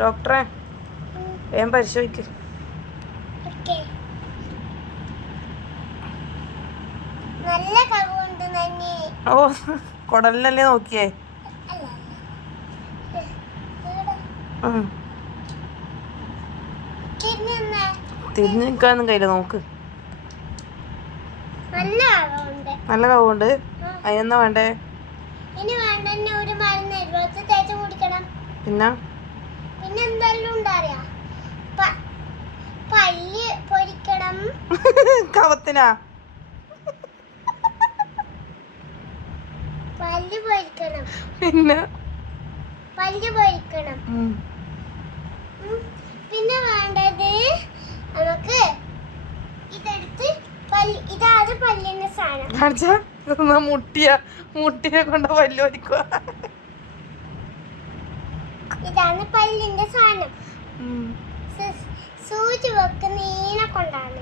ഡോക്ടറെ വേഗം പരിശോധിക്ക്. ഓ കുടലിനല്ലേ നോക്കിയേ? തിരിഞ്ഞു നിൽക്കാനൊന്നും കഴിയില്ല. നോക്ക്, നല്ല കവുണ്ട്. അതിനെന്നാ വേണ്ടേ? പിന്നെ കവത്തിനാ? പിന്നെ പിന്നെ വേണ്ടത് നമുക്ക് ഇതെടുത്ത് ഇതാണ് പല്ലിന്റെ സാധനം. മുട്ടിനെ കൊണ്ട് പല്ല് വലിക്കുക. ഇതാണ് പല്ലിന്റെ സാധനം. സൂചി വെക്കുന്ന ഈനെ കൊണ്ടാണ്.